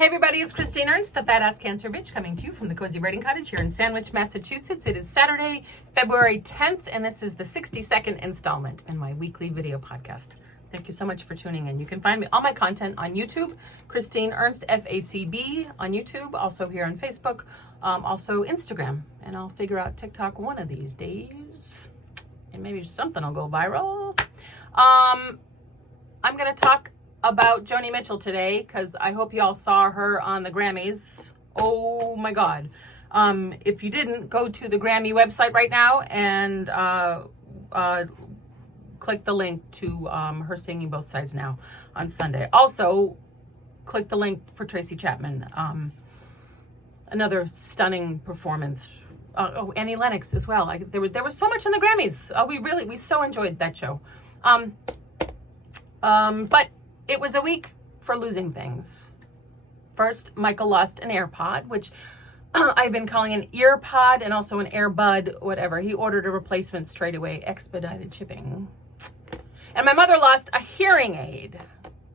Hey everybody, it's Christine Ernst, the Fat Ass Cancer Bitch, coming to you from the Cozy Writing Cottage here in Sandwich, Massachusetts. It is Saturday, February 10th, and this is the 62nd installment in my weekly video podcast. Thank you so much for tuning in. You can find me all my content on YouTube, Christine Ernst, FACB on YouTube, also here on Facebook, also Instagram, and I'll figure out TikTok one of these days, and maybe something will go viral. I'm going to talk about Joni Mitchell today because I hope y'all saw her on the Grammys. Oh my God. If you didn't, go to the Grammy website right now and click the link to her singing Both Sides Now on Sunday. Also, click the link for Tracy Chapman. Another stunning performance. Annie Lennox as well. There was so much in the Grammys. We so enjoyed that show. But it was a week for losing things. First, Michael lost an AirPod, which I've been calling an ear pod and also an AirBud, whatever. He ordered a replacement straight away, expedited shipping. And my mother lost a hearing aid,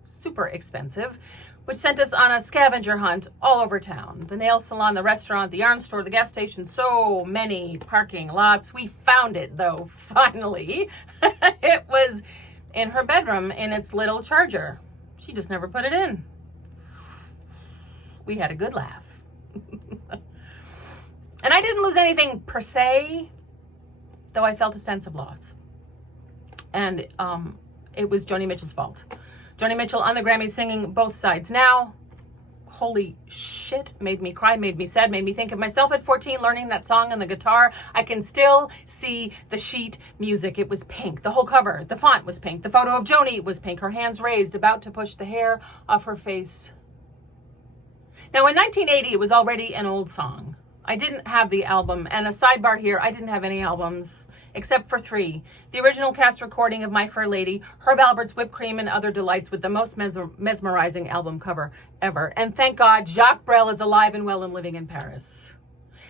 super expensive, which sent us on a scavenger hunt all over town. The nail salon, the restaurant, the yarn store, the gas station, so many parking lots. We found it though, finally. It was in her bedroom in its little charger. She just never put it in. We had a good laugh. And I didn't lose anything per se, though I felt a sense of loss. And it was Joni Mitchell's fault. Joni Mitchell on the Grammy singing Both Sides Now. Holy shit, made me cry, made me sad, made me think of myself at 14 learning that song on the guitar. I can still see the sheet music. It was pink. The whole cover, the font was pink. The photo of Joni was pink, her hands raised, about to push the hair off her face. Now in 1980, it was already an old song. I didn't have the album, and a sidebar here, I didn't have any albums except for 3. The original cast recording of My Fair Lady, Herb Alpert's Whipped Cream and Other Delights with the most mesmerizing album cover ever. And thank God Jacques Brel is alive and well and living in Paris.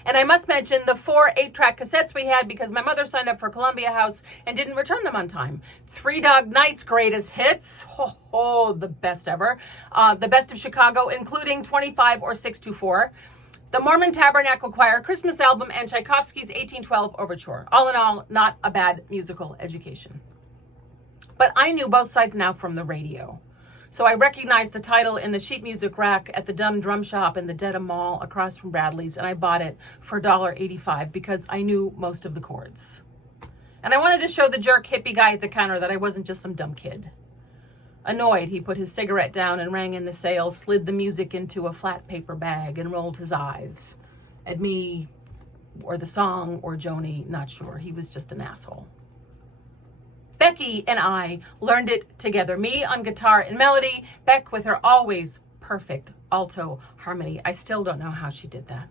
And I must mention the 4 8-track cassettes we had because my mother signed up for Columbia House and didn't return them on time. 3 Dog Night's greatest hits. The best ever. The Best of Chicago, including 25 or 624. The Mormon Tabernacle Choir Christmas album, and Tchaikovsky's 1812 Overture. All in all, not a bad musical education. But I knew Both Sides Now from the radio. So I recognized the title in the sheet music rack at the Dumb Drum Shop in the Dedham Mall across from Bradley's, and I bought it for $1.85 because I knew most of the chords. And I wanted to show the jerk hippie guy at the counter that I wasn't just some dumb kid. Annoyed, he put his cigarette down and rang in the sale, slid the music into a flat paper bag, and rolled his eyes at me or the song or Joni, not sure. He was just an asshole. Becky and I learned it together. Me on guitar and melody, Beck with her always perfect alto harmony. I still don't know how she did that.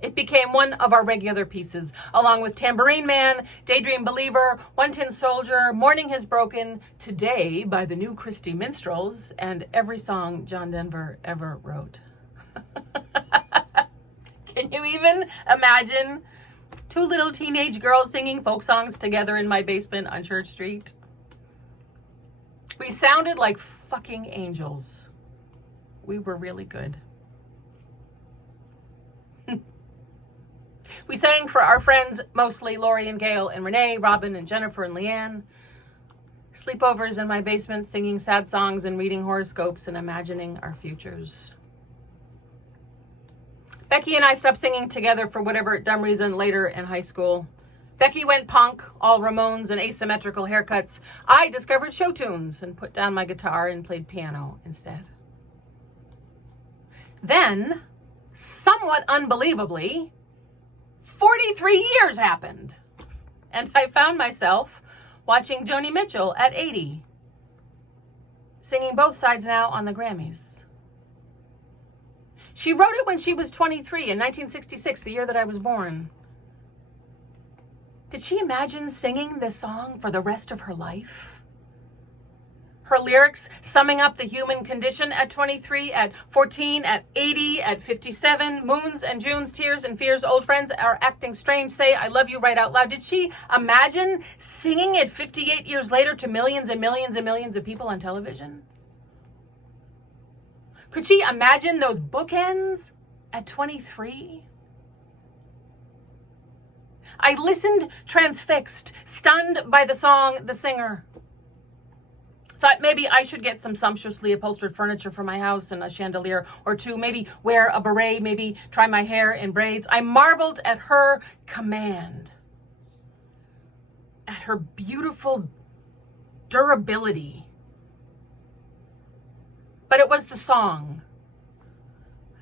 It became one of our regular pieces, along with Tambourine Man, Daydream Believer, One Tin Soldier, Morning Has Broken, Today by the New Christy Minstrels, and every song John Denver ever wrote. Can you even imagine 2 little teenage girls singing folk songs together in my basement on Church Street? We sounded like fucking angels. We were really good. We sang for our friends, mostly Lori and Gail and Renee, Robin and Jennifer and Leanne. Sleepovers in my basement, singing sad songs and reading horoscopes and imagining our futures. Becky and I stopped singing together for whatever dumb reason later in high school. Becky went punk, all Ramones and asymmetrical haircuts. I discovered show tunes and put down my guitar and played piano instead. Then, somewhat unbelievably, 43 years happened, and I found myself watching Joni Mitchell at 80, singing Both Sides Now on the Grammys. She wrote it when she was 23 in 1966, the year that I was born. Did she imagine singing this song for the rest of her life? Her lyrics summing up the human condition at 23, at 14, at 80, at 57. Moons and Junes, tears and fears, old friends are acting strange, say I love you right out loud. Did she imagine singing it 58 years later to millions and millions and millions of people on television? Could she imagine those bookends at 23? I listened transfixed, stunned by the song, the singer. Thought maybe I should get some sumptuously upholstered furniture for my house and a chandelier or two, maybe wear a beret, maybe try my hair in braids. I marveled at her command, at her beautiful durability. But it was the song,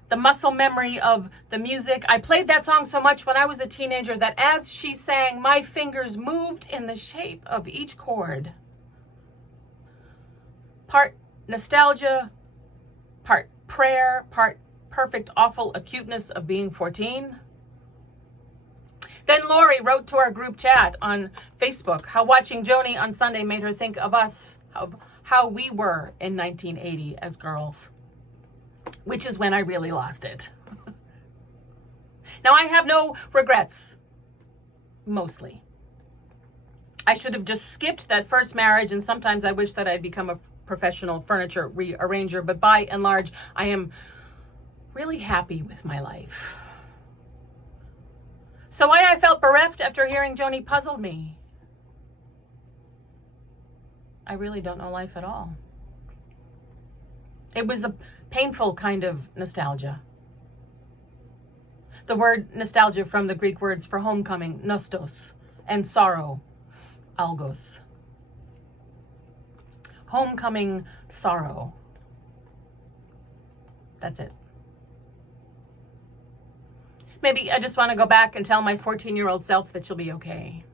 the muscle memory of the music. I played that song so much when I was a teenager that as she sang, my fingers moved in the shape of each chord. Part nostalgia, part prayer, part perfect, awful acuteness of being 14. Then Lori wrote to our group chat on Facebook how watching Joni on Sunday made her think of us, of how we were in 1980 as girls, which is when I really lost it. Now, I have no regrets, mostly. I should have just skipped that first marriage, and sometimes I wish that I'd become a professional furniture rearranger, but by and large, I am really happy with my life. So why I felt bereft after hearing Joni puzzled me. I really don't know life at all. It was a painful kind of nostalgia. The word nostalgia from the Greek words for homecoming, nostos, and sorrow, algos. Homecoming sorrow. That's it. Maybe I just want to go back and tell my 14-year-old self that she'll be okay.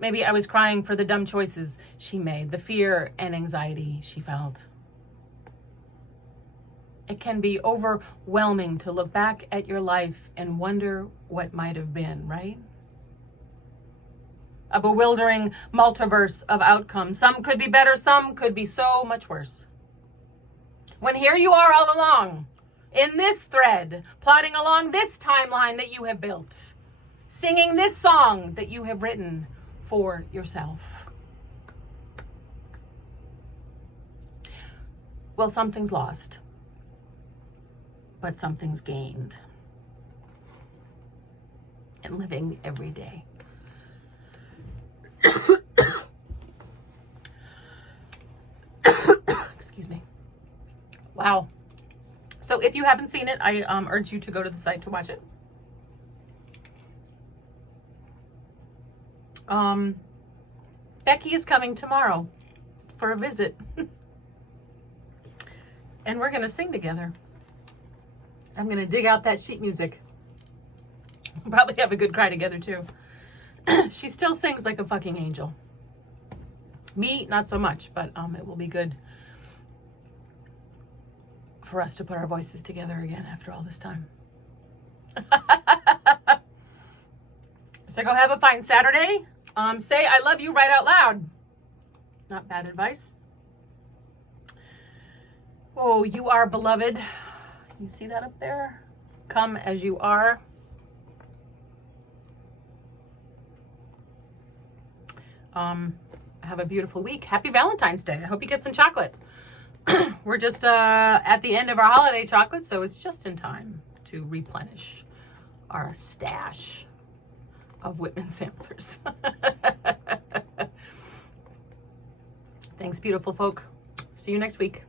Maybe I was crying for the dumb choices she made, the fear and anxiety she felt. It can be overwhelming to look back at your life and wonder what might have been, right? A bewildering multiverse of outcomes. Some could be better, some could be so much worse. When here you are all along, in this thread, plodding along this timeline that you have built, singing this song that you have written for yourself. Well, something's lost, but something's gained in living every day. Excuse me. Wow. So if you haven't seen it, I urge you to go to the site to watch it. Becky is coming tomorrow for a visit. And we're going to sing together. I'm going to dig out that sheet music. We'll probably have a good cry together too. She still sings like a fucking angel. Me, not so much, but it will be good for us to put our voices together again after all this time. So go have a fine Saturday. Say I love you right out loud. Not bad advice. Oh, you are beloved. You see that up there? Come as you are. Have a beautiful week. Happy Valentine's Day. I hope you get some chocolate. We're just at the end of our holiday chocolate, so it's just in time to replenish our stash of Whitman samplers. Thanks, beautiful folk. See you next week.